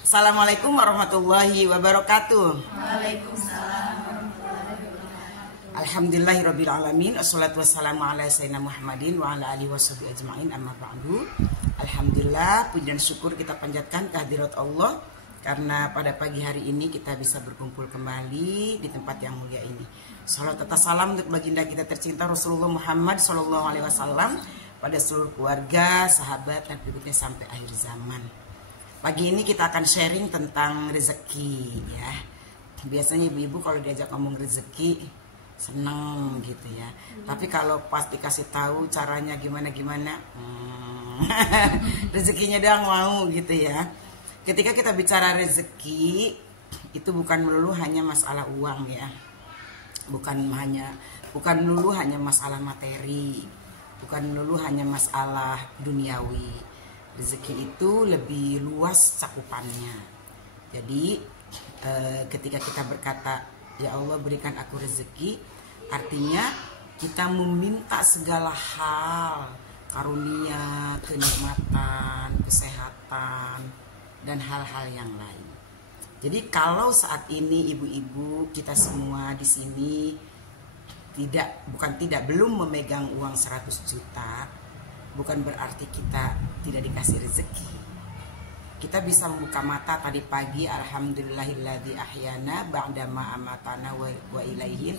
Assalamualaikum warahmatullahi wabarakatuh. Waalaikumsalam warahmatullahi wabarakatuh. Alhamdulillahirabbil alamin. Wassalatu wassalamu ala sayyidina Muhammadin wa ala alihi washabihi ajmain. Amma ba'du. Alhamdulillah, puji dan syukur kita panjatkan kehadirat Allah karena pada pagi hari ini kita bisa berkumpul kembali di tempat yang mulia ini. Salat atas salam untuk baginda kita tercinta Rasulullah Muhammad sallallahu alaihi wasallam, pada seluruh keluarga, sahabat dan pengikutnya sampai akhir zaman. Pagi ini kita akan sharing tentang rezeki ya. Biasanya ibu-ibu kalau diajak ngomong rezeki seneng gitu ya. Tapi kalau pas dikasih tahu caranya gimana-gimana, rezekinya doang mau gitu ya. Ketika kita bicara rezeki, itu bukan melulu hanya masalah uang ya. Bukan melulu hanya masalah materi. Bukan melulu hanya masalah duniawi. Rezeki itu lebih luas cakupannya. Jadi ketika kita berkata, ya Allah berikan aku rezeki, artinya kita meminta segala hal, karunia, kenikmatan, kesehatan, dan hal-hal yang lain. Jadi kalau saat ini ibu-ibu kita semua di sini belum memegang uang 100 juta, bukan berarti kita tidak dikasih rezeki. Kita bisa membuka mata tadi pagi, alhamdulillahilladzi ahyana ba'dama amatana wa ilaihin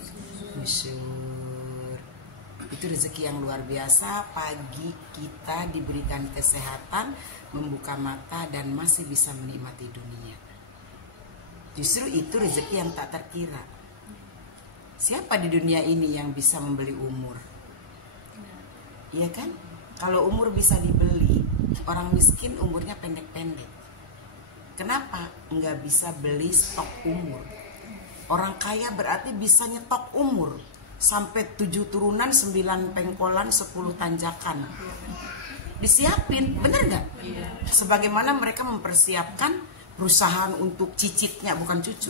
nusyur. Itu rezeki yang luar biasa. Pagi kita diberikan kesehatan, membuka mata dan masih bisa menikmati dunia. Justru itu rezeki yang tak terkira. Siapa di dunia ini yang bisa membeli umur? Iya kan? Kalau umur bisa dibeli, orang miskin umurnya pendek-pendek. Kenapa? Nggak bisa beli stok umur. Orang kaya berarti bisa nyetok umur. Sampai 7 turunan, 9 pengkolan, 10 tanjakan. Disiapin, bener nggak? Sebagaimana mereka mempersiapkan perusahaan untuk cicitnya, bukan cucu.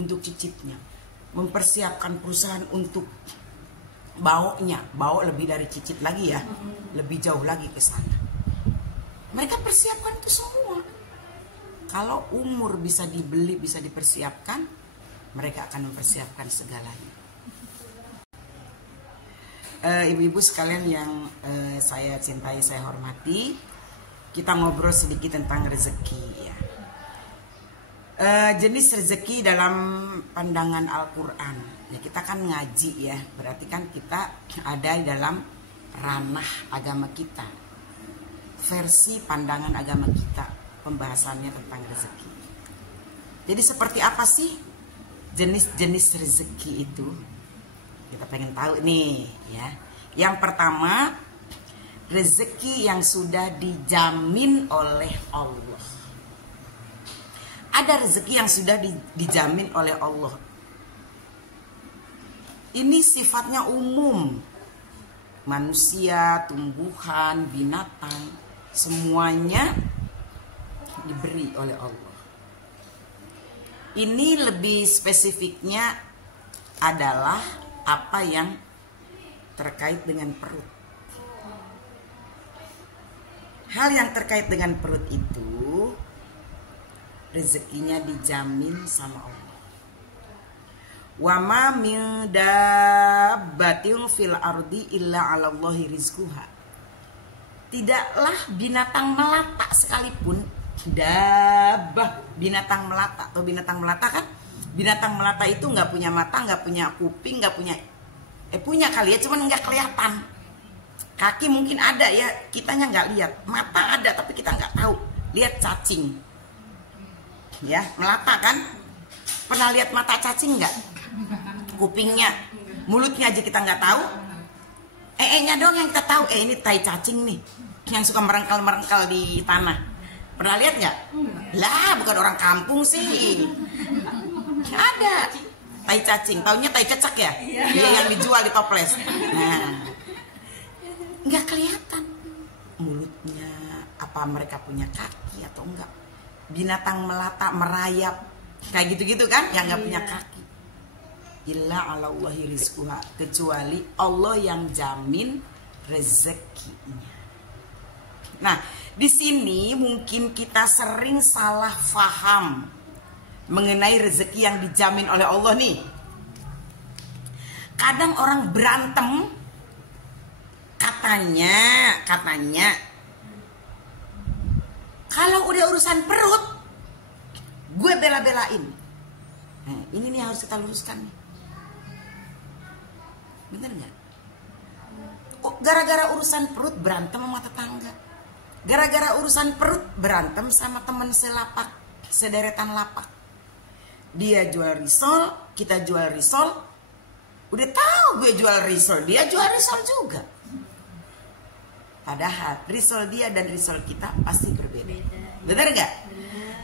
Untuk cicitnya. Mempersiapkan perusahaan untuk baoknya, baok lebih dari cicit lagi ya, lebih jauh lagi ke sana. Mereka persiapkan itu semua. Kalau umur bisa dibeli, bisa dipersiapkan, mereka akan mempersiapkan segalanya. Ibu-ibu sekalian yang saya cintai, saya hormati, kita ngobrol sedikit tentang rezeki ya. Jenis rezeki dalam pandangan Al-Quran. Ya, kita kan ngaji ya, berarti kan kita ada dalam ranah agama kita, versi pandangan agama kita, pembahasannya tentang rezeki. Jadi seperti apa sih jenis-jenis rezeki itu? Kita pengen tahu nih ya. Yang pertama, rezeki yang sudah dijamin oleh Allah. Ada rezeki yang sudah dijamin oleh Allah. Ini sifatnya umum. Manusia, tumbuhan, binatang, semuanya diberi oleh Allah. Ini lebih spesifiknya adalah apa yang terkait dengan perut. Hal yang terkait dengan perut itu rezekinya dijamin sama Allah. Wa ma min dabbatin fil ardi illa 'alallahi rizquha. Tidaklah binatang melata sekalipun, dabbah, binatang melata. Atau binatang melata kan? Binatang melata itu nggak punya mata, nggak punya kuping, nggak punya punya kali ya, cuman nggak kelihatan. Kaki mungkin ada ya, kitanya nggak lihat. Mata ada tapi kita nggak tahu. Lihat cacing. Ya, melata kan? Pernah lihat mata cacing nggak? Kupingnya, mulutnya aja kita nggak tahu. Nya dong yang kita tahu. Ini tai cacing nih, yang suka merengkal di tanah. Pernah lihat nggak? Lah, bukan orang kampung sih. Ada tai cacing. Taunya tai cecak ya? Iya, yang dijual di toples. Nah, nggak kelihatan mulutnya. Apa mereka punya kaki atau enggak? Binatang melata, merayap, kayak gitu-gitu kan? Yang nggak punya kaki. Illa 'alallahi rizquha, kecuali Allah yang jamin rezekinya. Nah, di sini mungkin kita sering salah faham mengenai rezeki yang dijamin oleh Allah nih. Kadang orang berantem katanya kalau udah urusan perut gue bela-belain. Nah, ini nih harus kita luruskan nih. Bener nggak? Oh, gara-gara urusan perut berantem sama tetangga. Gara-gara urusan perut berantem sama teman selapak, sederetan lapak. Dia jual risol, kita jual risol. Udah tahu gue jual risol, dia jual risol juga. Padahal risol dia dan risol kita pasti berbeda. Benar gak?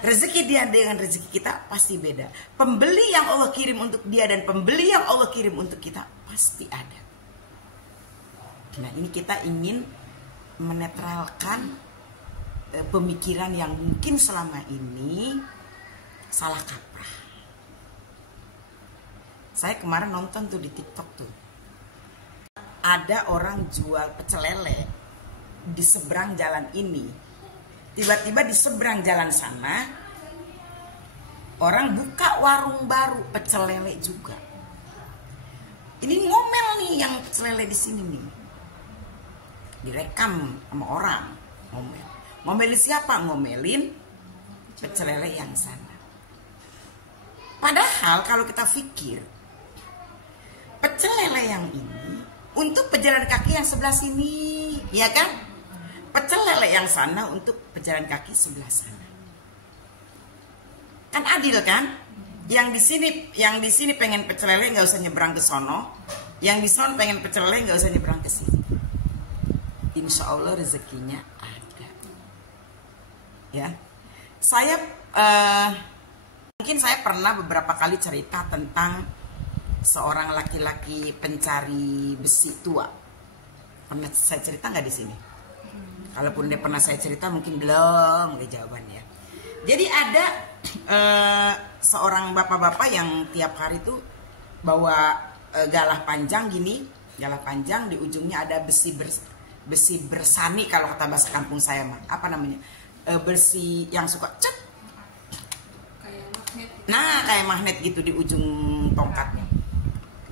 Rezeki dia dengan rezeki kita pasti beda. Pembeli yang Allah kirim untuk dia dan pembeli yang Allah kirim untuk kita pasti ada. Nah, ini kita ingin menetralkan pemikiran yang mungkin selama ini salah kaprah. Saya kemarin nonton tuh di TikTok tuh. Ada orang jual pecel lele di seberang jalan ini. Tiba-tiba di seberang jalan sana orang buka warung baru pecel lele juga. Ini ngomel nih yang pecel lele di sini nih. Direkam sama orang ngomel. Ngomelin siapa? Ngomelin pecel lele yang sana. Padahal kalau kita pikir pecel lele yang ini untuk pejalan kaki yang sebelah sini, ya kan? Pecel lele yang sana untuk pejalan kaki sebelah sana. Kan adil kan? Yang di sini pengen pecel lele nggak usah nyebrang ke sono, yang di sono pengen pecel lele nggak usah nyebrang ke sini. Insya Allah rezekinya ada. Ya, saya mungkin saya pernah beberapa kali cerita tentang seorang laki-laki pencari besi tua. Pernah saya cerita nggak di sini? Kalaupun dia pernah saya cerita mungkin belum ada jawabannya. Jadi ada seorang bapak-bapak yang tiap hari tuh bawa galah panjang gini, galah panjang di ujungnya ada besi bersani kalau kata bahasa kampung saya mah. Apa namanya? Besi yang suka cet. Kayak magnet. Nah, kayak magnet gitu di ujung tongkatnya.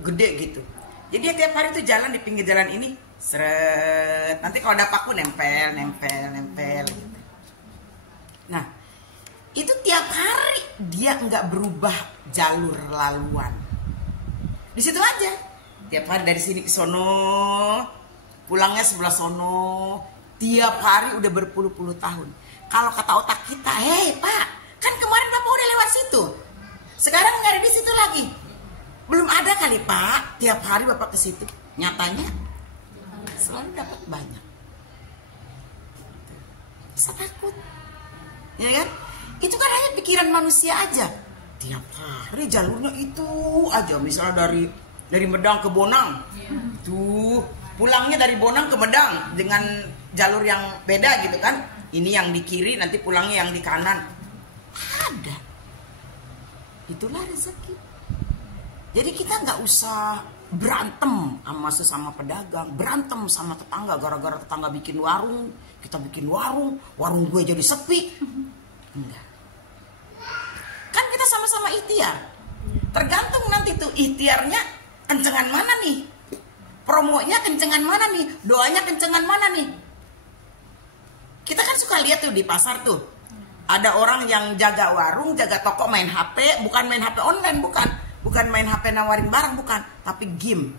Gede gitu. Jadi dia tiap hari tuh jalan di pinggir jalan ini, seret. Nanti kalau ada paku nempel gitu. Nah, itu tiap hari dia nggak berubah jalur laluan. Di situ aja. Tiap hari dari sini ke sono, pulangnya sebelah sono. Tiap hari udah berpuluh-puluh tahun. Kalau kata otak kita, hei Pak, kan kemarin Bapak udah lewat situ. Sekarang nggak ada di situ lagi. Belum ada kali Pak, tiap hari Bapak ke situ. Nyatanya selalu dapat banyak. Bisa takut, ya kan? Itu kan hanya pikiran manusia aja. Tiap hari jalurnya itu aja. Misalnya dari Medang ke Bonang, tuh pulangnya dari Bonang ke Medang dengan jalur yang beda gitu kan? Ini yang di kiri, nanti pulangnya yang di kanan. Ada. Itulah rezeki. Jadi kita nggak usah berantem sama sesama pedagang, berantem sama tetangga gara-gara tetangga bikin warung, kita bikin warung gue jadi sepi. Enggak. Kan kita sama-sama ikhtiar. Tergantung nanti tuh ikhtiarnya kencengan mana nih, promonya kencengan mana nih, doanya kencengan mana nih. Kita kan suka lihat tuh di pasar tuh, ada orang yang jaga warung, jaga toko main HP, bukan main HP online, bukan main HP nawarin barang, bukan, tapi game,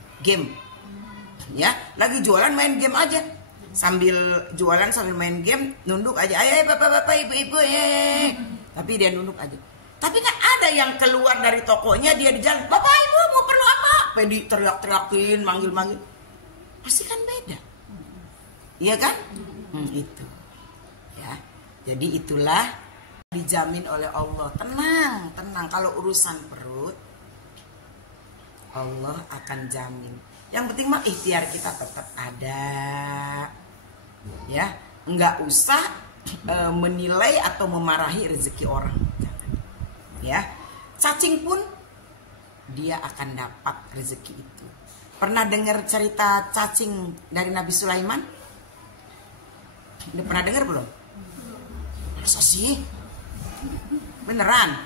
ya, lagi jualan main game aja, sambil jualan sambil main game, nunduk aja, ayo bapak-bapak, ibu-ibu, tapi dia nunduk aja. Tapi kan ada yang keluar dari tokonya, dia di jalan, bapak ibu mau perlu apa? Pedi teriak-teriakin, manggil-manggil, pasti kan beda, iya kan? Itu. Ya, jadi itulah dijamin oleh Allah. Tenang. Kalau urusan perut, Allah akan jamin. Yang penting mah ikhtiar kita tetap ada. Ya, nggak usah menilai atau memarahi rezeki orang. Ya, cacing pun dia akan dapat rezeki itu. Pernah dengar cerita cacing dari Nabi Sulaiman? Udah pernah dengar belum? Masa sih? Beneran?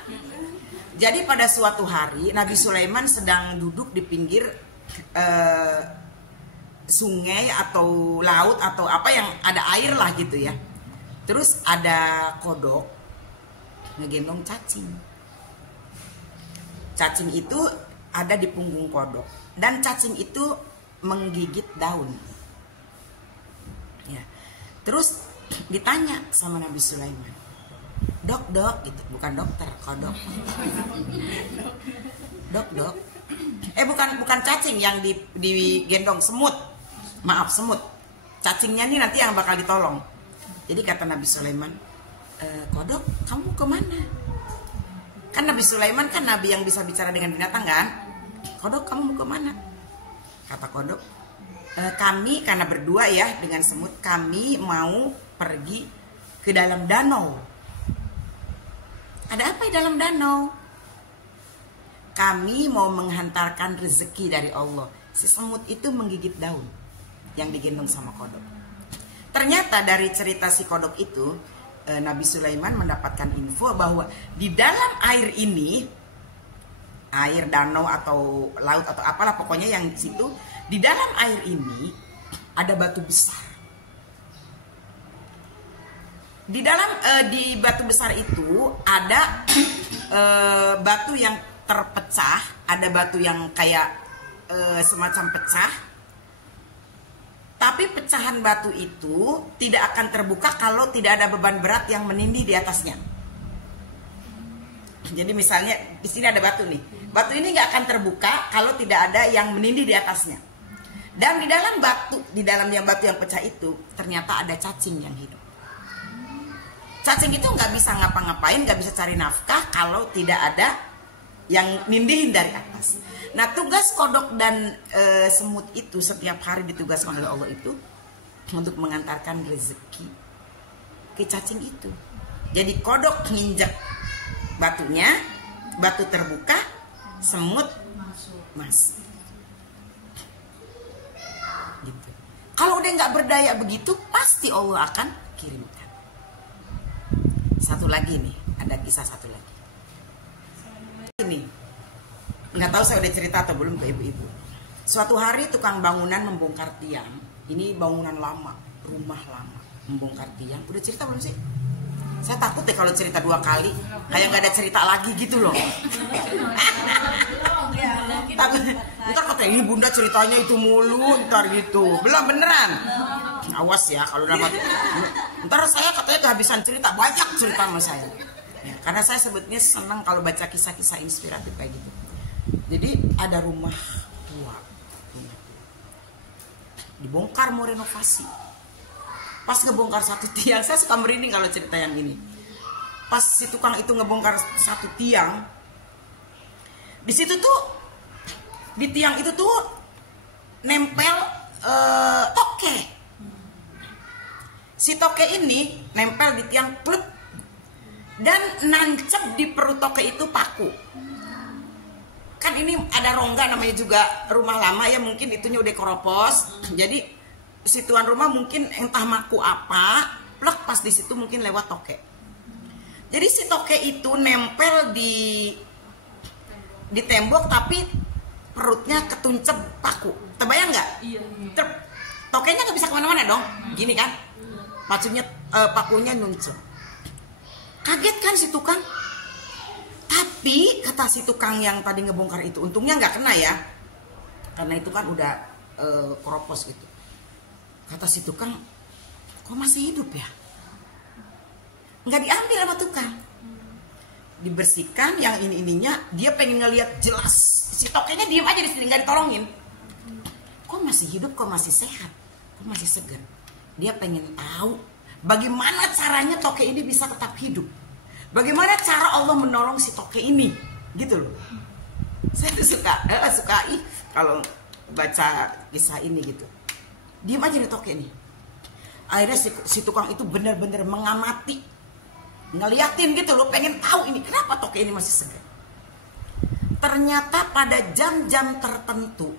Jadi pada suatu hari Nabi Sulaiman sedang duduk di pinggir sungai atau laut atau apa yang ada air lah gitu ya. Terus ada kodok ngegendong cacing. Cacing itu ada di punggung kodok dan cacing itu menggigit daun. Ya. Terus ditanya sama Nabi Sulaiman, dok gitu, bukan dokter, kodok. Dok. Bukan cacing yang digendong, semut. Maaf, semut. Cacingnya nih nanti yang bakal ditolong. Jadi kata Nabi Sulaiman, kodok, kamu kemana? Kan Nabi Sulaiman kan nabi yang bisa bicara dengan binatang kan? Kodok, kamu mau kemana? Kata kodok, kami karena berdua ya dengan semut, kami mau pergi ke dalam danau. Ada apa di dalam danau? Kami mau menghantarkan rezeki dari Allah. Si semut itu menggigit daun yang digendong sama kodok. Ternyata dari cerita si kodok itu, Nabi Sulaiman mendapatkan info bahwa di dalam air ini, air danau atau laut atau apalah pokoknya yang di situ, di dalam air ini ada batu besar. Di dalam di batu besar itu ada batu yang terpecah, ada batu yang kayak semacam pecah. Tapi pecahan batu itu tidak akan terbuka kalau tidak ada beban berat yang menindih di atasnya. Jadi misalnya di sini ada batu nih. Batu ini nggak akan terbuka kalau tidak ada yang menindih di atasnya. Dan di dalam batu yang pecah itu ternyata ada cacing yang hidup. Cacing itu nggak bisa ngapa-ngapain, nggak bisa cari nafkah kalau tidak ada yang nindihin dari atas. Nah, tugas kodok dan semut itu setiap hari ditugaskan oleh Allah itu untuk mengantarkan rezeki ke cacing itu. Jadi kodok nginjek batunya, batu terbuka, semut masuk. Gitu. Kalau udah nggak berdaya begitu, pasti Allah akan kirimkan. Satu lagi nih, ada kisah satu lagi. Ini nggak tahu saya udah cerita atau belum ke ibu-ibu. Suatu hari tukang bangunan membongkar tiang. Ini bangunan lama, rumah lama, membongkar tiang. Udah cerita belum sih? Saya takut deh kalau cerita 2 kali, kayak nggak ada cerita lagi gitu loh. Takut ntar katanya ini bunda ceritanya itu mulu, ntar gitu. Belum beneran. Awas ya kalau dapat. Ntar saya katanya kehabisan cerita, banyak cerita sama saya. Ya, karena saya sebetulnya senang kalau baca kisah-kisah inspiratif kayak gitu. Jadi ada rumah tua, dibongkar mau renovasi. Pas ngebongkar satu tiang, saya suka merinding kalau cerita yang ini. Pas si tukang itu ngebongkar satu tiang, di situ tuh di tiang itu tuh nempel toke. Si toke ini nempel di tiang pluk, dan nancep di perut toke itu paku. Kan ini ada rongga, namanya juga rumah lama ya, mungkin itunya udah keropos. Jadi si tuan rumah mungkin entah maku apa, plek pas di situ mungkin lewat toke. Jadi si toke itu nempel di tembok tapi perutnya ketuncep paku. Terbayang nggak? Iya. Tokenya nggak bisa kemana-mana dong, gini kan? Maksudnya pakunya nuncep. Kaget kan si tukang? Tapi kata si tukang yang tadi ngebongkar itu, untungnya nggak kena ya, karena itu kan udah keropos gitu. Kata si tukang, kok masih hidup ya? Nggak diambil sama tukang, dibersihkan yang ininya. Dia pengen ngeliat jelas. Si tokenya diem aja di sini, nggak ditolongin. Kok masih hidup, kok masih sehat, kok masih segar. Dia pengen tahu bagaimana caranya toke ini bisa tetap hidup. Bagaimana cara Allah menolong si toke ini, gitu loh. Saya tuh suka kalau baca kisah ini gitu. Diam aja nih toke nih. Akhirnya si tukang itu benar-benar mengamati, ngeliatin gitu loh, pengen tahu ini kenapa toke ini masih segar. Ternyata pada jam-jam tertentu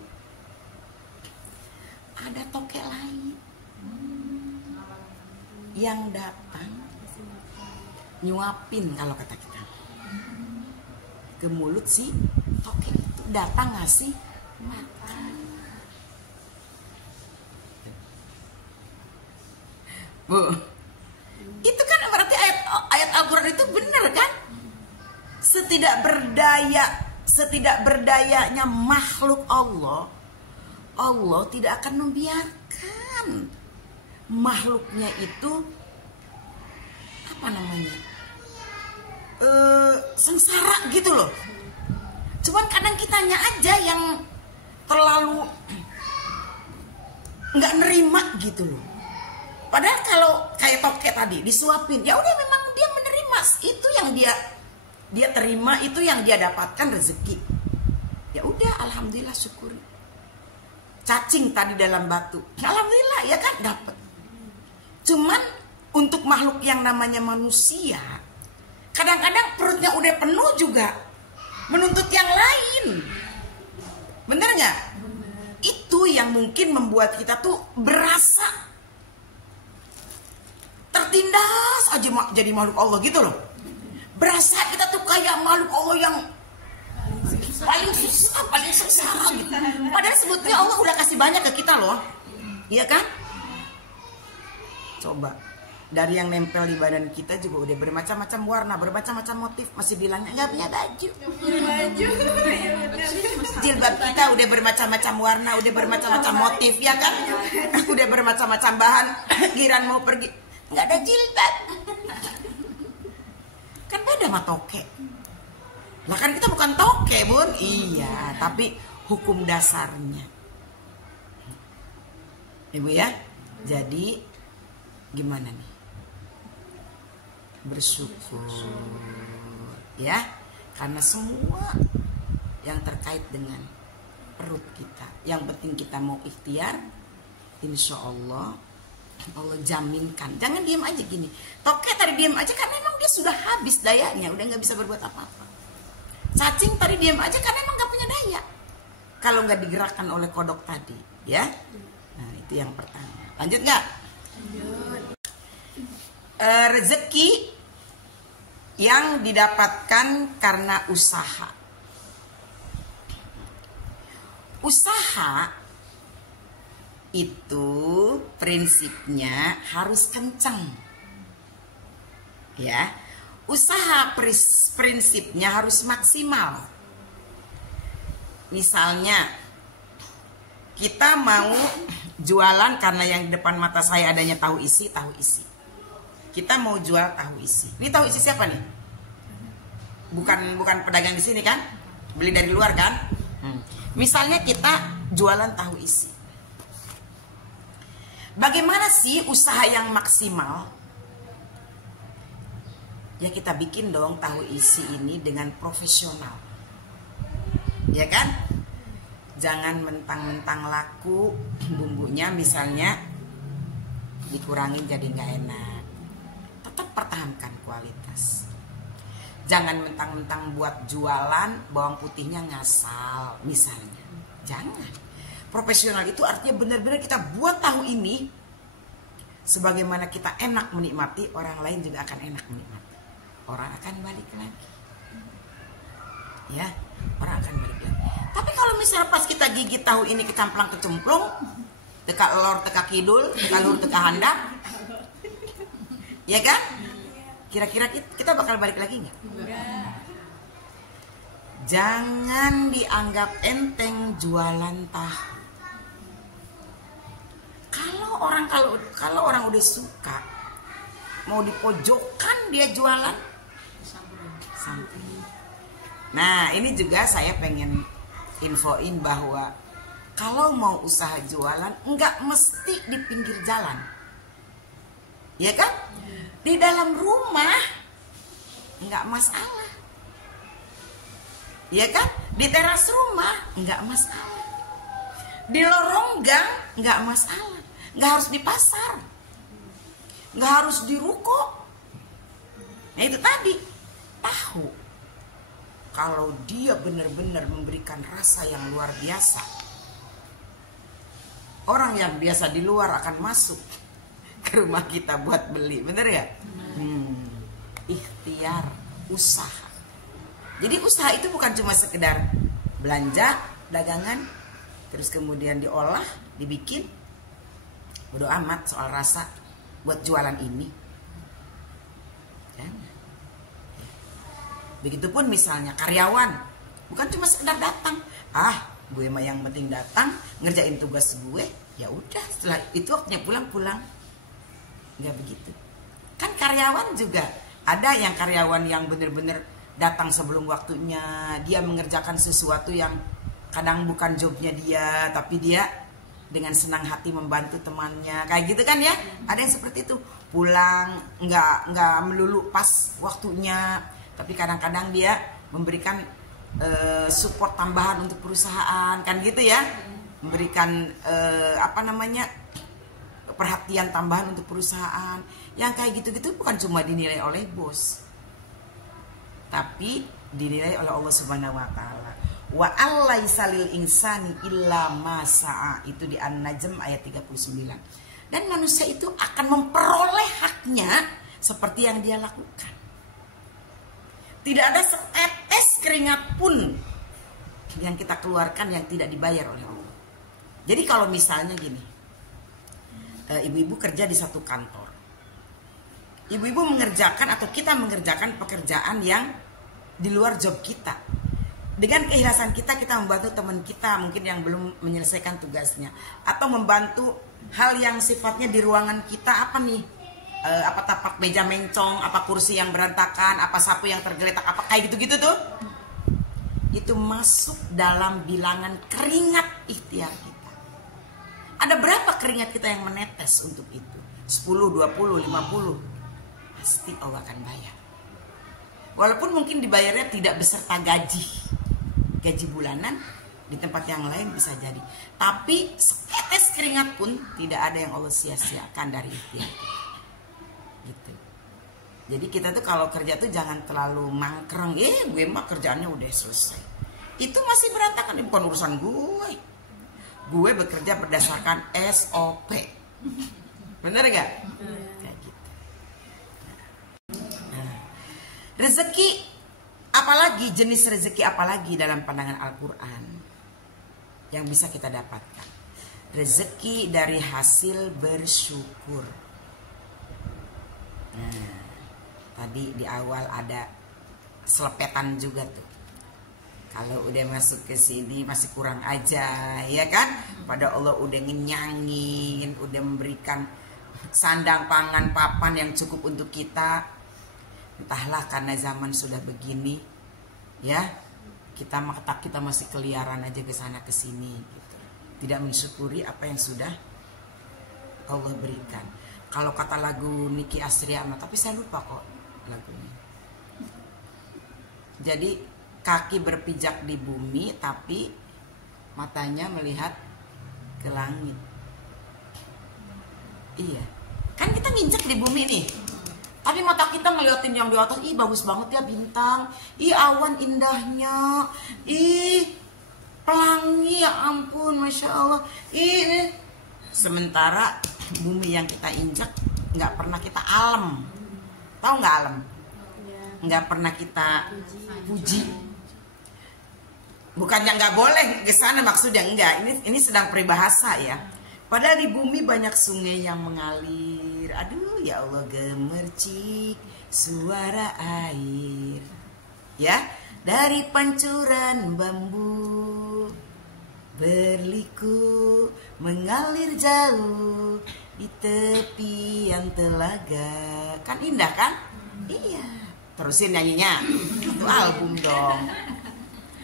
ada toke lain yang datang nyuapin kalau kata kita ke mulut si toke itu, datang ngasih makan. Bu, itu kan berarti ayat Al-Quran itu benar kan? Setidak berdayanya makhluk Allah, Allah tidak akan membiarkan makhluknya itu apa namanya sengsara gitu loh. Cuman kadang kitanya aja yang terlalu nggak nerima gitu loh. Padahal kalau kayak toke tadi disuapin, ya udah memang dia menerima itu yang dia terima, itu yang dia dapatkan rezeki. Ya udah, alhamdulillah, syukuri. Cacing tadi dalam batu, alhamdulillah ya kan dapat. Cuman untuk makhluk yang namanya manusia, kadang-kadang perutnya udah penuh juga menuntut yang lain. Bener nggak? Itu yang mungkin membuat kita tuh berasa tertindas aja jadi makhluk Allah gitu loh. Berasa kita tuh kayak makhluk Allah yang paling susah, paling sengsara gitu. Padahal sebetulnya Allah udah kasih banyak ke kita loh. Iya kan? Coba dari yang nempel di badan kita juga udah bermacam-macam warna, bermacam-macam motif, masih bilangnya nggak punya baju. Jilbab kita udah bermacam-macam warna, udah bermacam-macam motif, ya kan? Udah bermacam-macam bahan. Giran mau pergi nggak ada jilbab. Kan beda sama toke. Lah kan kita bukan toke, Bun. Iya, tapi hukum dasarnya. Ibu ya. Jadi gimana nih? Bersyukur ya, karena semua yang terkait dengan perut kita, yang penting kita mau ikhtiar, insya Allah jaminkan. Jangan diam aja gini. Toke tadi diam aja karena emang dia sudah habis dayanya, udah nggak bisa berbuat apa-apa. Cacing tadi diam aja karena emang nggak punya daya kalau nggak digerakkan oleh kodok tadi, ya. Nah itu yang pertama. Lanjut nggak? Rezeki yang didapatkan karena usaha. Usaha itu prinsipnya harus kencang. Ya. Usaha prinsipnya harus maksimal. Misalnya kita mau jualan karena yang di depan mata saya adanya tahu isi. Kita mau jual tahu isi. Ini tahu isi siapa nih? Bukan pedagang di sini kan? Beli dari luar kan? Misalnya kita jualan tahu isi. Bagaimana sih usaha yang maksimal? Ya kita bikin dong tahu isi ini dengan profesional. Ya kan? Jangan mentang-mentang laku bumbunya misalnya dikurangin jadi nggak enak. Tetap pertahankan kualitas. Jangan mentang-mentang buat jualan bawang putihnya ngasal misalnya. Jangan. Profesional itu artinya benar-benar kita buat tahu ini sebagaimana kita enak menikmati, orang lain juga akan enak menikmati. Orang akan balik lagi. Ya, orang akan balik lagi. Tapi kalau misalnya pas kita gigit tahu ini kecamplang kecemplung, teka lor teka kidul, teka lur teka handap, ya kan? Kira-kira kita bakal balik lagi nggak? Jangan dianggap enteng jualan tahu. Kalau orang udah suka, mau di pojokan dia jualan, sampai. Nah ini juga saya pengen infoin bahwa kalau mau usaha jualan nggak mesti di pinggir jalan, ya kan? Di dalam rumah nggak masalah, ya kan? Di teras rumah nggak masalah, di lorong gang nggak masalah, nggak harus di pasar, nggak harus di ruko. Nah itu tadi tahu kalau dia benar-benar memberikan rasa yang luar biasa, orang yang biasa di luar akan masuk ke rumah kita buat beli, bener ya? Ikhtiar, usaha. Jadi usaha itu bukan cuma sekedar belanja, dagangan, terus kemudian diolah, dibikin. Bodo amat soal rasa buat jualan ini. Begitupun misalnya karyawan, bukan cuma sekedar datang. Gue mah yang penting datang, ngerjain tugas gue, ya udah. Setelah itu waktunya pulang-pulang. Nggak begitu. Kan karyawan juga ada yang karyawan yang bener-bener datang sebelum waktunya, dia mengerjakan sesuatu yang kadang bukan jobnya dia, tapi dia dengan senang hati membantu temannya, kayak gitu kan ya. Ada yang seperti itu, pulang nggak melulu pas waktunya, tapi kadang-kadang dia memberikan support tambahan untuk perusahaan, kan gitu ya, memberikan perhatian tambahan untuk perusahaan. Yang kayak gitu-gitu bukan cuma dinilai oleh bos, tapi dinilai oleh Allah Subhanahu wa taala. Wa allaisa lil insani illa ma sa'a, itu di An-Najm ayat 39. Dan manusia itu akan memperoleh haknya seperti yang dia lakukan. Tidak ada setetes keringat pun yang kita keluarkan yang tidak dibayar oleh Allah. Jadi kalau misalnya gini, ibu-ibu kerja di satu kantor, ibu-ibu mengerjakan atau kita mengerjakan pekerjaan yang di luar job kita. Dengan keikhlasan kita membantu teman kita mungkin yang belum menyelesaikan tugasnya, atau membantu hal yang sifatnya di ruangan kita, apa nih, apa tapak meja mencong, apa kursi yang berantakan, apa sapu yang tergeletak, apa kayak gitu-gitu tuh, itu masuk dalam bilangan keringat ikhtiar kita. Ada berapa keringat kita yang menetes untuk itu? 10, 20, 50. Pasti Allah akan bayar. Walaupun mungkin dibayarnya tidak beserta gaji bulanan, di tempat yang lain bisa jadi. Tapi setetes keringat pun tidak ada yang Allah sia-siakan dari ikhtiar. Gitu. Jadi kita tuh kalau kerja tuh jangan terlalu mangkreng. Gue mah kerjaannya udah selesai. Itu masih berantakan, bukan urusan gue. Gue bekerja berdasarkan SOP. Bener gak? Kayak gitu. Rezeki apalagi, jenis rezeki apalagi dalam pandangan Al-Quran yang bisa kita dapatkan? Rezeki dari hasil bersyukur. Nah, tadi di awal ada selepetan juga tuh. Kalau udah masuk ke sini masih kurang aja, ya kan? Pada Allah udah ngenyangin, udah memberikan sandang, pangan, papan yang cukup untuk kita. Entahlah karena zaman sudah begini, ya, kita masih keliaran aja ke sana ke sini gitu. Tidak mensyukuri apa yang sudah Allah berikan. Kalau kata lagu Niki Astriana, tapi saya lupa kok lagunya. Jadi kaki berpijak di bumi tapi matanya melihat ke langit. Iya, kan kita nginjek di bumi nih, tapi mata kita ngeliatin yang di atas. Ih, bagus banget ya bintang. Ih, awan indahnya. Ih, pelangi, ya ampun, Masya Allah. Ih. Sementara bumi yang kita injak nggak pernah kita alam. Tahu nggak alam? Nggak pernah kita puji. Bukannya nggak boleh ke sana, maksudnya enggak. Ini sedang peribahasa ya. Padahal di bumi banyak sungai yang mengalir. Aduh ya Allah, gemercik suara air, ya, dari pancuran bambu berliku mengalir jauh di tepian telaga. Kan indah kan? Iya. Terusin nyanyinya. Itu album dong.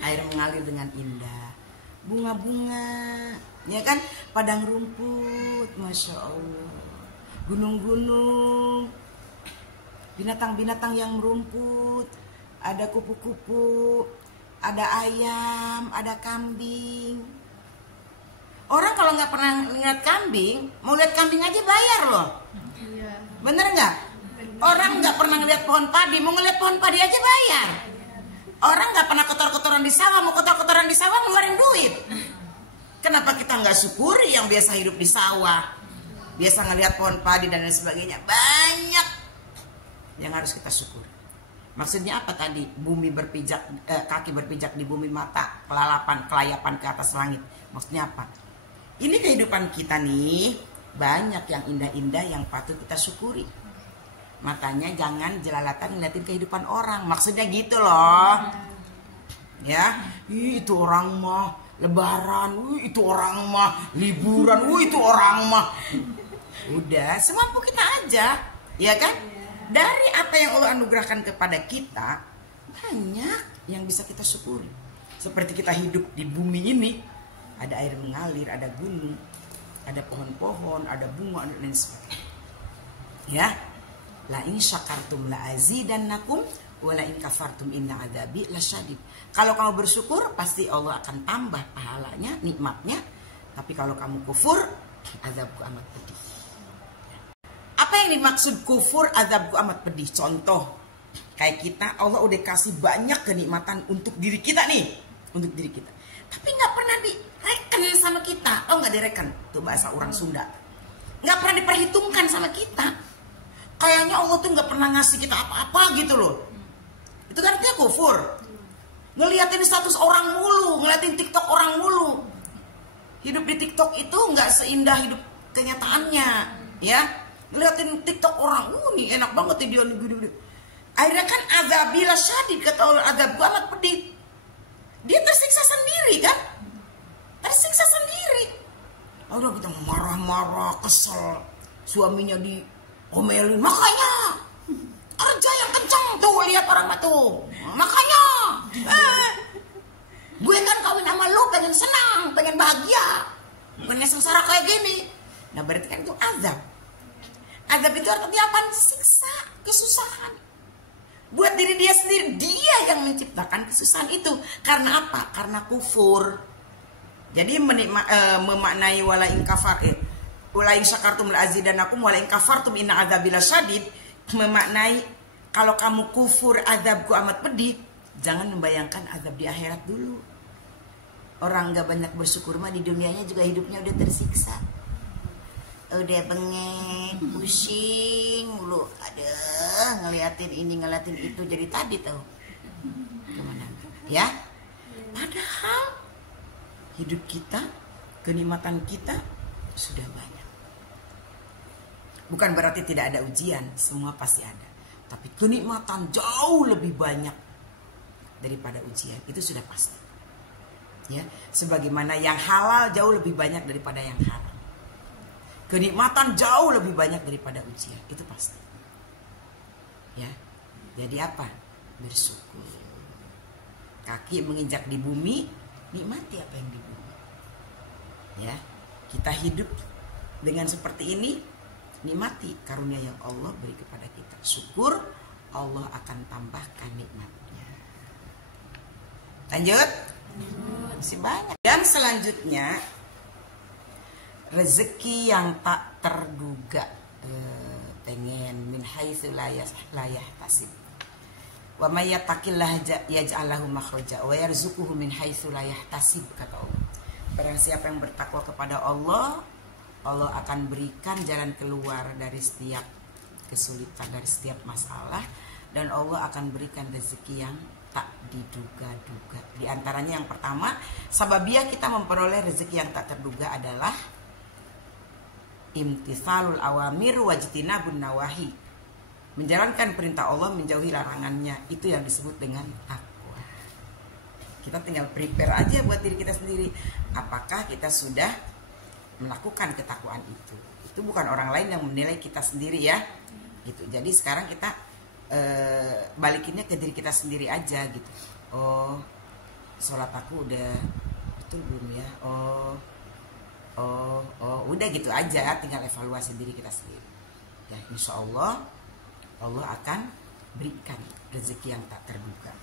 Air mengalir dengan indah, bunga-bunga, ya kan, padang rumput, Masya Allah, gunung-gunung, binatang-binatang yang merumput, ada kupu-kupu, ada ayam, ada kambing. Orang kalau nggak pernah lihat kambing, mau lihat kambing aja bayar loh. Bener nggak? Orang nggak pernah ngeliat pohon padi, mau ngeliat pohon padi aja bayar. Orang nggak pernah kotor-kotoran di sawah, mau kotor-kotoran di sawah ngeluarin duit. Kenapa kita nggak syukuri yang biasa hidup di sawah? biasa ngelihat pohon padi dan lain sebagainya, banyak yang harus kita syukur. Maksudnya apa tadi? Bumi berpijak, kaki berpijak di bumi, mata kelayapan ke atas langit. Maksudnya apa? Ini kehidupan kita nih, banyak yang indah-indah yang patut kita syukuri. Matanya jangan jelalatan ngeliatin kehidupan orang. Maksudnya gitu loh. Ya, itu orang mah lebaran, itu orang mah liburan, itu orang mah. Udah, semampu kita aja, ya kan? Dari apa yang Allah anugerahkan kepada kita, banyak yang bisa kita syukuri. Seperti kita hidup di bumi ini, ada air mengalir, ada gunung, ada pohon-pohon, ada bunga, dan lain sebagainya. Ya, la in syakartum la azidannakum wa la in kafartum inna adzabi lasyadid. Kalau kamu bersyukur, pasti Allah akan tambah pahalanya, nikmatnya. Tapi kalau kamu kufur, azabku amat pedih. Apa yang dimaksud kufur, azabku amat pedih? Contoh, kayak kita, Allah udah kasih banyak kenikmatan untuk diri kita nih, untuk diri kita. Tapi nggak pernah direken sama kita. Oh, nggak direken, itu bahasa orang Sunda. Nggak pernah diperhitungkan sama kita. Kayaknya Allah tuh nggak pernah ngasih kita apa-apa gitu loh. Itu kan artinya kufur. Ngeliatin status orang mulu, ngeliatin TikTok orang mulu. Hidup di TikTok itu nggak seindah hidup kenyataannya, ya. Ngeliatin TikTok orang, nih enak banget nih dia nih. Akhirnya kan azabila syadid, kata Allah, azab gua amat pedih. Dia tersiksa sendiri kan? Tersiksa sendiri. Udah kita marah-marah, kesel. Suaminya diomelin, makanya kerja yang kencang tuh, lihat orang tuh. Makanya gue kan kawin sama lu pengen senang, pengen bahagia, bukannya sengsara kayak gini. Nah berarti kan itu azab. Azab itu artinya apa? Siksa, kesusahan. Buat diri dia sendiri, dia yang menciptakan kesusahan itu. Karena apa? Karena kufur. Jadi memaknai wala in kafar, wala in syakartum la azidannakum wala in kafartum inna adzabi lasyadid, memaknai kalau kamu kufur azabku amat pedih. Jangan membayangkan azab di akhirat dulu. Orang gak banyak bersyukur mah di dunianya juga hidupnya udah tersiksa. Udah bengek, pusing mulu. Ada ngeliatin ini, ngeliatin itu. Jadi tadi tuh kemana? Ya? Padahal hidup kita, kenikmatan kita sudah banyak. Bukan berarti tidak ada ujian, semua pasti ada. Tapi kenikmatan jauh lebih banyak daripada ujian, itu sudah pasti. Ya, sebagaimana yang halal jauh lebih banyak daripada yang haram. Kenikmatan jauh lebih banyak daripada ujian, itu pasti. Ya, jadi apa? Bersyukur. Kaki menginjak di bumi, nikmati apa yang di bumi. Ya, kita hidup dengan seperti ini, nikmati karunia yang Allah beri kepada kita. Syukur, Allah akan tambahkan nikmatnya. Lanjut. Masih banyak. Yang selanjutnya, rezeki yang tak terduga. Pengen min haitsu la yahtasib. Wa may yattaqillaha yaj'al lahu makhraja wa yarzuquhu min haitsu la yahtasib, kata Allah. Barang siapa yang bertakwa kepada Allah, Allah akan berikan jalan keluar dari setiap kesulitan, dari setiap masalah, dan Allah akan berikan rezeki yang tak diduga-duga. Di antaranya yang pertama, sababiah kita memperoleh rezeki yang tak terduga adalah imtithalul awamir wajtinabun nawahi. Menjalankan perintah Allah, menjauhi larangannya, itu yang disebut dengan takwa. Kita tinggal prepare aja buat diri kita sendiri. Apakah kita sudah melakukan ketakwaan itu? Itu bukan orang lain yang menilai kita sendiri ya. Gitu. Jadi sekarang kita balikinnya ke diri kita sendiri aja gitu. Oh, sholat aku udah betul belum ya? Udah gitu aja, tinggal evaluasi diri kita sendiri. Ya, insya Allah Allah akan berikan rezeki yang tak terduga.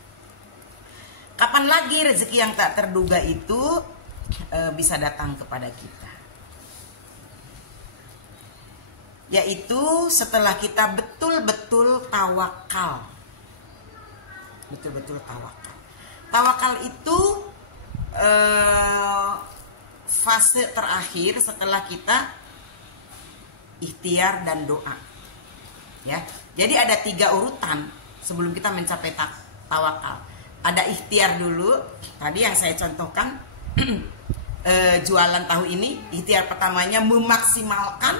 Kapan lagi rezeki yang tak terduga itu bisa datang kepada kita? Yaitu setelah kita betul-betul tawakal. Betul-betul tawakal. Tawakal itu fase terakhir setelah kita ikhtiar, dan doa. Ya, jadi ada 3 urutan sebelum kita mencapai tawakal. Ada ikhtiar dulu, tadi yang saya contohkan jualan tahu ini. Ikhtiar pertamanya memaksimalkan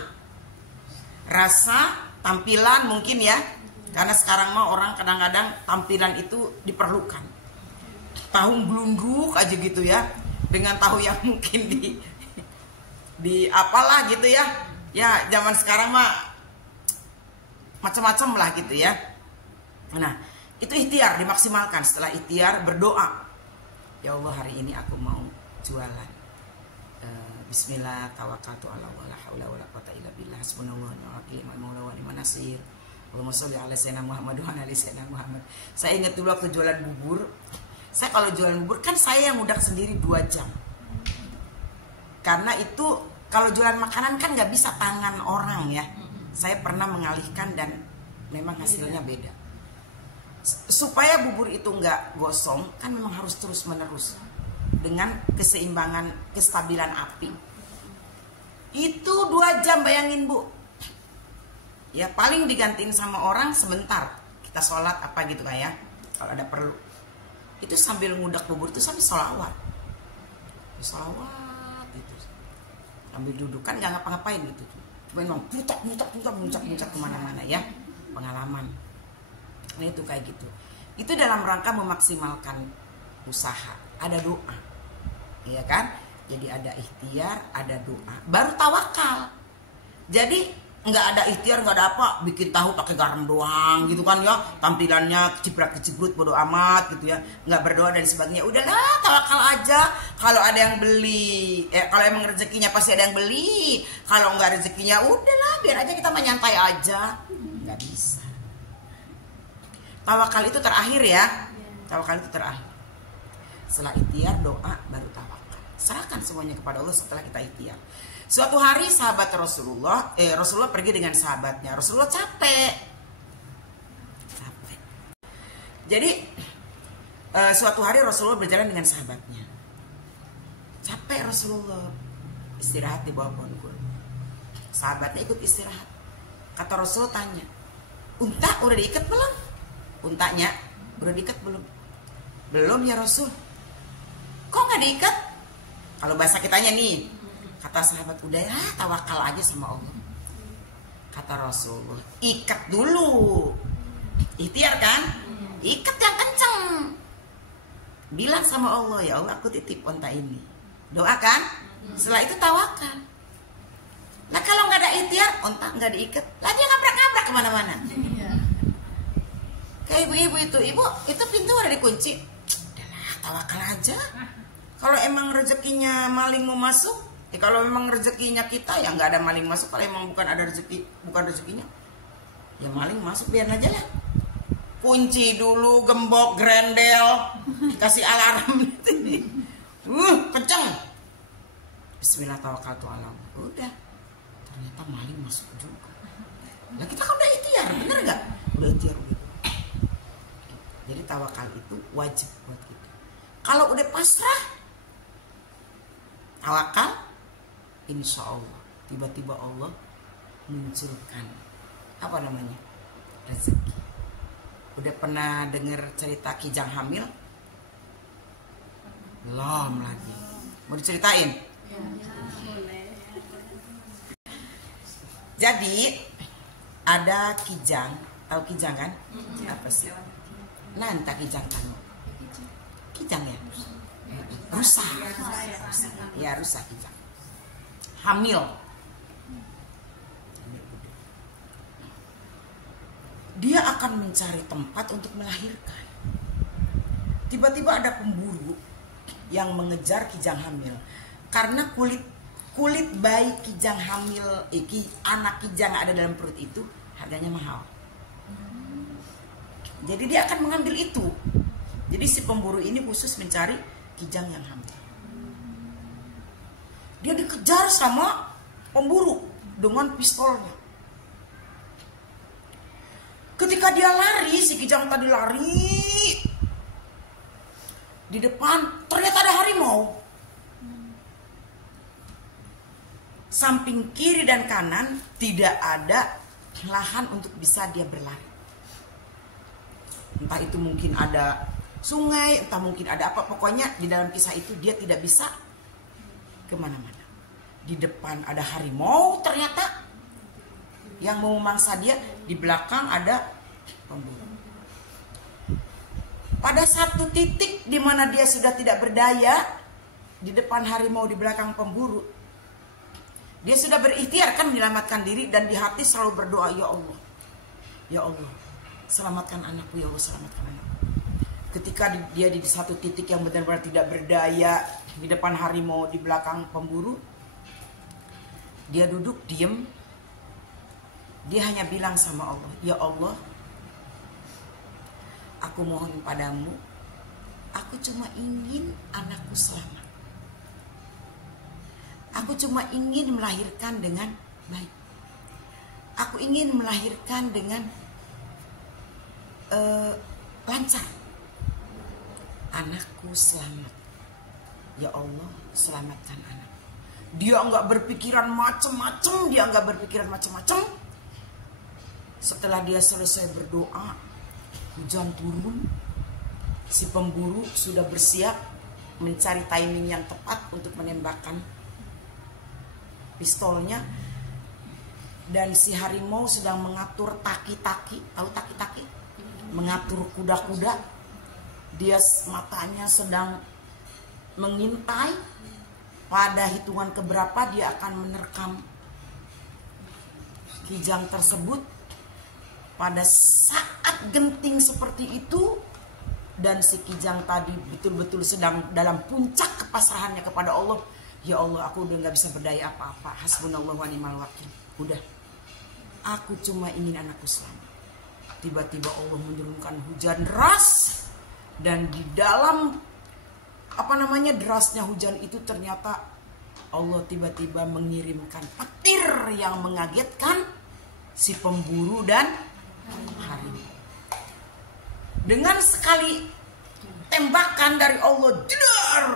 rasa, tampilan mungkin ya, karena sekarang mah orang kadang-kadang tampilan itu diperlukan. Tahu glunduk aja gitu ya, dengan tahu yang mungkin di apalah gitu ya. Ya zaman sekarang mah macam-macam lah gitu ya. Nah itu ikhtiar dimaksimalkan. Setelah ikhtiar berdoa, ya Allah hari ini aku mau jualan, bismillah tawakkaltu ala Allah la haula wala quwata illa billah hasbunallahu wa ni'mal wakil ni'mal maula wa ni'man nasir. Allahumma sholli ala sayyidina Muhammad wa ala ali sayyidina Muhammad. Saya ingat dulu waktu jualan bubur. Saya kalau jualan bubur kan saya yang ngudak sendiri 2 jam. Karena itu kalau jualan makanan kan nggak bisa tangan orang ya. Saya pernah mengalihkan dan memang hasilnya beda. Supaya bubur itu nggak gosong kan memang harus terus menerus dengan keseimbangan, kestabilan api. Itu 2 jam, bayangin Bu. Ya paling digantiin sama orang sebentar. Kita sholat apa gitu kayak kalau ada perlu. Itu sambil ngudak bubur itu sambil sholawat. Sholawat gitu. Sambil duduk kan nggak ngapa-ngapain gitu. Cuma memang muncak kemana-mana ya. Pengalaman. Nah itu kayak gitu. Itu dalam rangka memaksimalkan usaha. Ada doa, iya kan? Jadi ada ikhtiar, ada doa, baru tawakal. Jadi nggak ada ikhtiar, nggak ada apa, bikin tahu pakai garam doang gitu kan ya, tampilannya keciprat-keciprut bodo amat gitu ya, nggak berdoa dan sebagainya. Udahlah tawakal aja. Kalau ada yang beli, kalau emang rezekinya pasti ada yang beli. Kalau nggak rezekinya, udahlah biar aja kita menyantai aja. Nggak bisa. Tawakal itu terakhir ya. Tawakal itu terakhir. Setelah ikhtiar, doa, baru tawakal. Serahkan semuanya kepada Allah setelah kita ikhtiar. Suatu hari sahabat Rasulullah pergi dengan sahabatnya. Rasulullah capek. Jadi suatu hari Rasulullah berjalan dengan sahabatnya. Capek Rasulullah, istirahat di bawah pohon kurma. Sahabatnya ikut istirahat. Kata Rasulullah tanya, unta udah diikat belum? Untanya udah diikat belum? Belum ya Rasul. Kok nggak diikat? Kalau bahasa kitanya nih, kata sahabat, udah ya tawakal aja sama Allah. Kata Rasulullah, ikat dulu. Ikhtiar kan? Ikat yang kenceng. Bilang sama Allah, ya Allah aku titip onta ini. Doakan. Setelah itu tawakal. Nah kalau nggak ada ikhtiar, onta nggak diikat, lagi ngabrak-ngabrak kemana-mana. Kayak ibu-ibu ibu itu pintu udah dikunci. Udahlah tawakal aja. Kalau emang rezekinya maling mau masuk, kalau memang rezekinya kita ya nggak ada maling masuk. Kalau emang bukan ada rezeki, bukan rezekinya, ya maling masuk biar aja lah. Kunci dulu, gembok, grendel, kasih alarm. Kenceng. Bismillah tawakkaltu ala Allah. Udah, ternyata maling masuk juga. Nah kita kan udah ikhtiar, bener nggak? Udah ikhtiar gitu. Jadi tawakal itu wajib buat kita. Kalau udah pasrah, tawakal, insya Allah tiba-tiba Allah munculkan apa namanya rezeki. Udah pernah dengar cerita Kijang hamil? Belum lagi. Mau diceritain? Jadi ada Kijang, tahu Kijang kan? Apa sih? Nanta Kijang kan? Kijang ya? Rusa. Ya rusa Kijang. Hamil. Dia akan mencari tempat untuk melahirkan. Tiba-tiba ada pemburu yang mengejar Kijang hamil. Karena kulit bayi Kijang hamil, anak Kijang ada dalam perut itu harganya mahal. Jadi dia akan mengambil itu. Jadi si pemburu ini khusus mencari Kijang yang hamil. Dia dikejar sama pemburu dengan pistolnya. Ketika dia lari, si Kijang tadi lari, di depan ternyata ada harimau. samping kiri dan kanan tidak ada lahan untuk bisa dia berlari. Entah itu mungkin ada sungai, entah mungkin ada apa. Pokoknya di dalam kisah itu dia tidak bisa kemana-mana. Di depan ada harimau ternyata yang mau memangsa dia. Di belakang ada pemburu. Pada satu titik di mana dia sudah tidak berdaya, di depan harimau, di belakang pemburu, dia sudah berikhtiar kan menyelamatkan diri, dan di hati selalu berdoa, ya Allah, selamatkan anakku, ya Allah, selamatkan anakku. Ketika dia di satu titik yang benar-benar tidak berdaya, di depan harimau, di belakang pemburu, dia duduk diem. Dia hanya bilang sama Allah, ya Allah, aku mohon padamu, aku cuma ingin anakku selamat. Aku cuma ingin melahirkan dengan baik. Aku ingin melahirkan dengan lancar. Anakku selamat. Ya Allah, selamatkan anak. Dia enggak berpikiran macam-macam. Setelah dia selesai berdoa, hujan turun. Si pemburu sudah bersiap mencari timing yang tepat untuk menembakkan pistolnya. Dan si harimau sedang mengatur taki-taki. Tahu taki-taki? Mengatur kuda-kuda. Dia matanya sedang mengintai. Pada hitungan keberapa dia akan menerkam kijang tersebut. Pada saat genting seperti itu, dan si kijang tadi betul-betul sedang dalam puncak kepasrahannya kepada Allah. Ya Allah, aku udah gak bisa berdaya apa-apa. Hasbunallah wa ni'mal wakil. Udah, aku cuma ingin anakku selamat. Tiba-tiba Allah menurunkan hujan deras. Dan di dalam derasnya hujan itu ternyata Allah tiba-tiba mengirimkan petir yang mengagetkan si pemburu dan harimau. Dengan sekali tembakan dari Allah, jedar,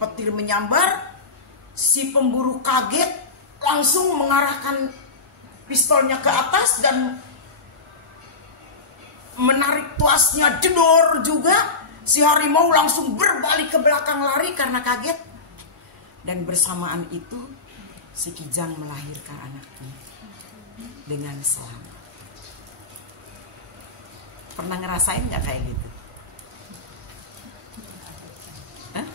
petir menyambar. Si pemburu kaget, langsung mengarahkan pistolnya ke atas dan menarik tuasnya, jedor juga. Si harimau langsung berbalik ke belakang lari karena kaget. Dan bersamaan itu si kijang melahirkan anaknya dengan selamat. Pernah ngerasain gak kayak gitu? Hah?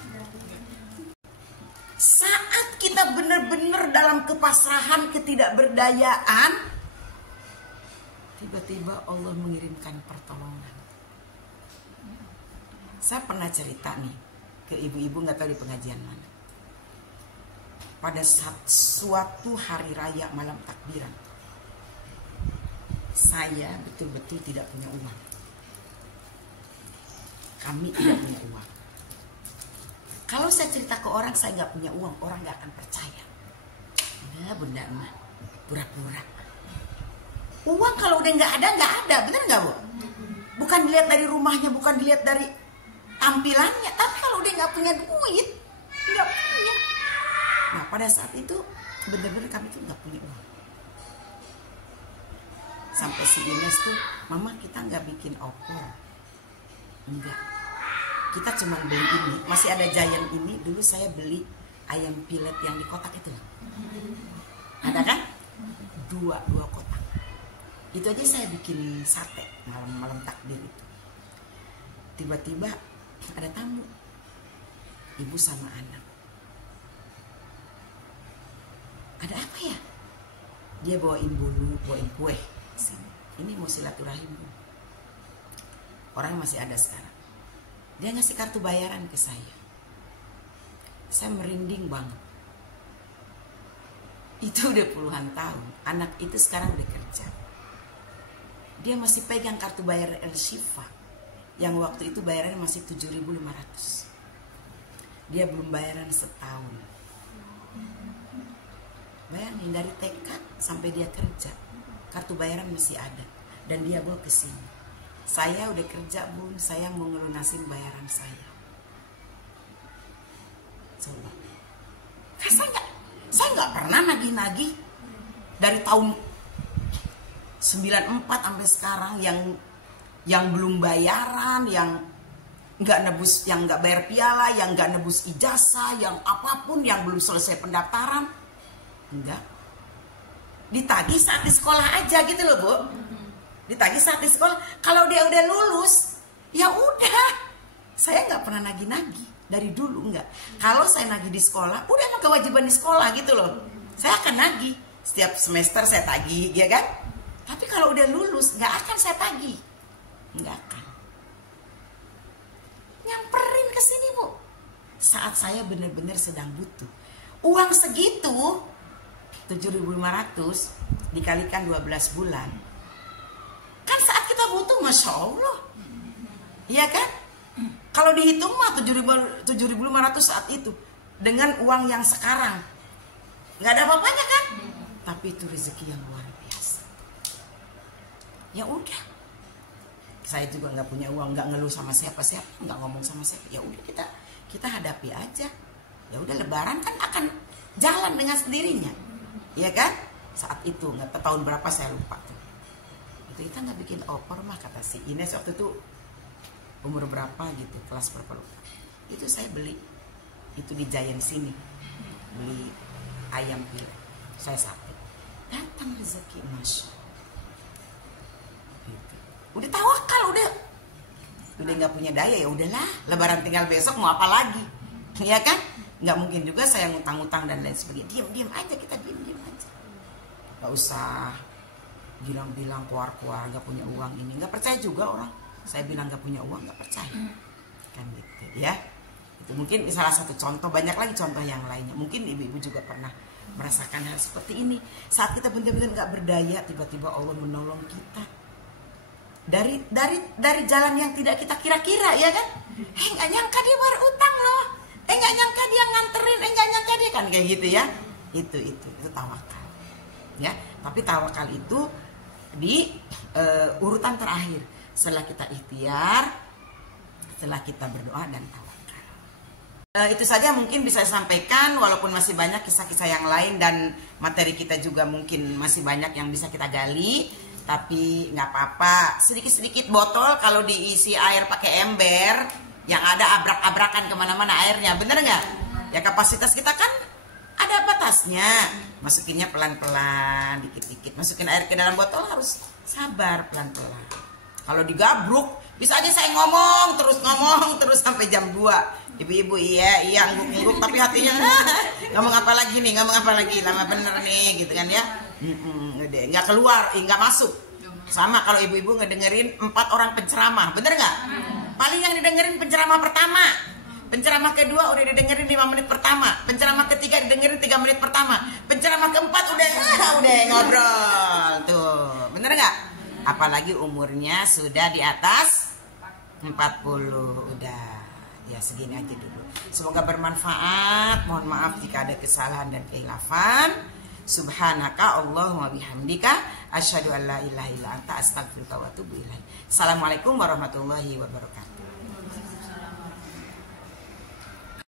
Saat kita benar-benar dalam kepasrahan, ketidakberdayaan, tiba-tiba Allah mengirimkan pertolongan. Saya pernah cerita nih ke ibu-ibu, gak tahu di pengajian mana. Pada suatu hari raya malam takbiran, saya betul-betul tidak punya uang. Kami tidak punya uang. Kalau saya cerita ke orang saya gak punya uang, orang gak akan percaya. Udah bunda mah, pura-pura. Uang kalau udah gak ada, bener gak Bu? Bukan dilihat dari rumahnya, bukan dilihat dari tampilannya, tapi kalau dia gak punya duit, gak punya. Nah pada saat itu bener-bener kami tuh gak punya uang. Sampai si Ines tuh, mama kita gak bikin opor. Enggak, kita cuma beli ini. Masih ada Giant ini. Dulu saya beli ayam pilet yang di kotak itu. Ada kan? Dua kotak. Itu aja saya bikin sate malam-malam takbir itu. Tiba-tiba ada tamu, ibu sama anak. Ada apa ya? Dia bawain bolu, bawain kue. Ini mau silaturahim. Orang masih ada sekarang. Dia ngasih kartu bayaran ke saya. Saya merinding banget. Itu udah puluhan tahun. Anak itu sekarang udah kerja. Dia masih pegang kartu bayar El Shifa, yang waktu itu bayarannya masih 7.500. Dia belum bayaran setahun. Bayangin dari TK sampai dia kerja, kartu bayaran masih ada. Dan dia bawa ke sini. Saya udah kerja Bun, saya mau ngelunasin bayaran saya. Coba. Kasar gak? Saya nggak pernah nagih-nagih dari tahun 94 sampai sekarang, yang belum bayaran, yang nggak nebus, yang nggak bayar piala, yang nggak nebus ijazah, yang apapun, yang belum selesai pendaftaran, enggak. Ditagih saat di sekolah aja gitu loh, Bu. Ditagih saat di sekolah. Kalau dia udah lulus, ya udah. Saya nggak pernah nagih-nagih dari dulu, enggak. Kalau saya nagih di sekolah, udah emang kewajiban di sekolah gitu loh. Saya akan nagih setiap semester, saya tagih, ya kan? Tapi kalau udah lulus, nggak akan saya tagih, nggak akan. Nyamperin ke sini, Bu, saat saya benar-benar sedang butuh uang segitu. 7.500 dikalikan 12 bulan, kan saat kita butuh, Masya Allah, iya kan? Kalau dihitung mah 7.500 saat itu dengan uang yang sekarang nggak ada apa-apanya kan? Tapi itu rezeki yang luar biasa. Ya udah, saya juga nggak punya uang, nggak ngeluh sama siapa-siapa, nggak ngomong sama siapa. Ya udah, kita hadapi aja. Ya udah, Lebaran kan akan jalan dengan sendirinya, ya kan? Saat itu nggak, tahun berapa saya lupa tuh. Itu kita nggak bikin opor mah, kata si Ines waktu itu, umur berapa gitu, kelas berapa lupa. Itu saya beli itu di Giant sini, beli ayam pile, saya sate, datang rezeki, Masya Allah. Gitu. Udah tawakal, udah nggak punya daya, ya udahlah, Lebaran tinggal besok, mau apa lagi, ya kan? Nggak mungkin juga saya ngutang-ngutang dan lain sebagainya. Diam aja, kita diam aja, nggak usah bilang-bilang keluar nggak punya uang ini, nggak percaya juga orang. Saya bilang nggak punya uang, nggak percaya, kan gitu ya. Itu mungkin salah satu contoh, banyak lagi contoh yang lainnya. Mungkin ibu-ibu juga pernah merasakan hal seperti ini. Saat kita benar-benar nggak berdaya, tiba-tiba Allah menolong kita dari jalan yang tidak kita kira-kira, ya kan? Nggak nyangka dia bayar utang loh, nggak nyangka dia nganterin, nggak nyangka dia, kan kayak gitu ya. Itu tawakal, ya. Tapi tawakal itu di urutan terakhir setelah kita ikhtiar, setelah kita berdoa dan tawakal. Itu saja mungkin bisa saya sampaikan, walaupun masih banyak kisah-kisah yang lain dan materi kita juga mungkin masih banyak yang bisa kita gali. Tapi nggak apa-apa, sedikit-sedikit botol kalau diisi air pakai ember, yang ada abrak-abrakan kemana-mana airnya, bener nggak? Ya kapasitas kita kan ada batasnya, masukinnya pelan-pelan, dikit-dikit. Masukin air ke dalam botol harus sabar, pelan-pelan. Kalau digabruk, bisa aja saya ngomong terus sampai jam 2. Ibu-ibu iya ngangguk-ngangguk, tapi hatinya ngomong apa lagi nih, lama bener nih, gitu kan ya. Nggak keluar, nggak masuk. Sama kalau ibu-ibu ngedengerin 4 orang penceramah, bener nggak? Paling yang didengerin penceramah pertama, penceramah kedua udah didengerin 5 menit pertama, penceramah ketiga didengerin 3 menit pertama, penceramah keempat udah ngobrol tuh, bener nggak? Apalagi umurnya sudah di atas 40, udah ya segini aja dulu. Semoga bermanfaat. Mohon maaf jika ada kesalahan dan kehilafan. Subhanaka Allahumma bihamdika asyhadu an la ilaha illa anta astaghfiruka wa atubu ilaik. Assalamualaikum warahmatullahi wabarakatuh.